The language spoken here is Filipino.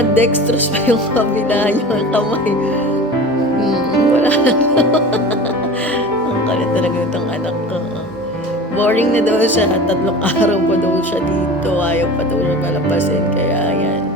Naka-dextrose pa yung kabila yung kamay. Wala na. Ang kulit talaga itong anak ko. Boring na daw siya. 3 araw pa daw siya dito. Ayaw pa daw siya palabasin. Kaya yan.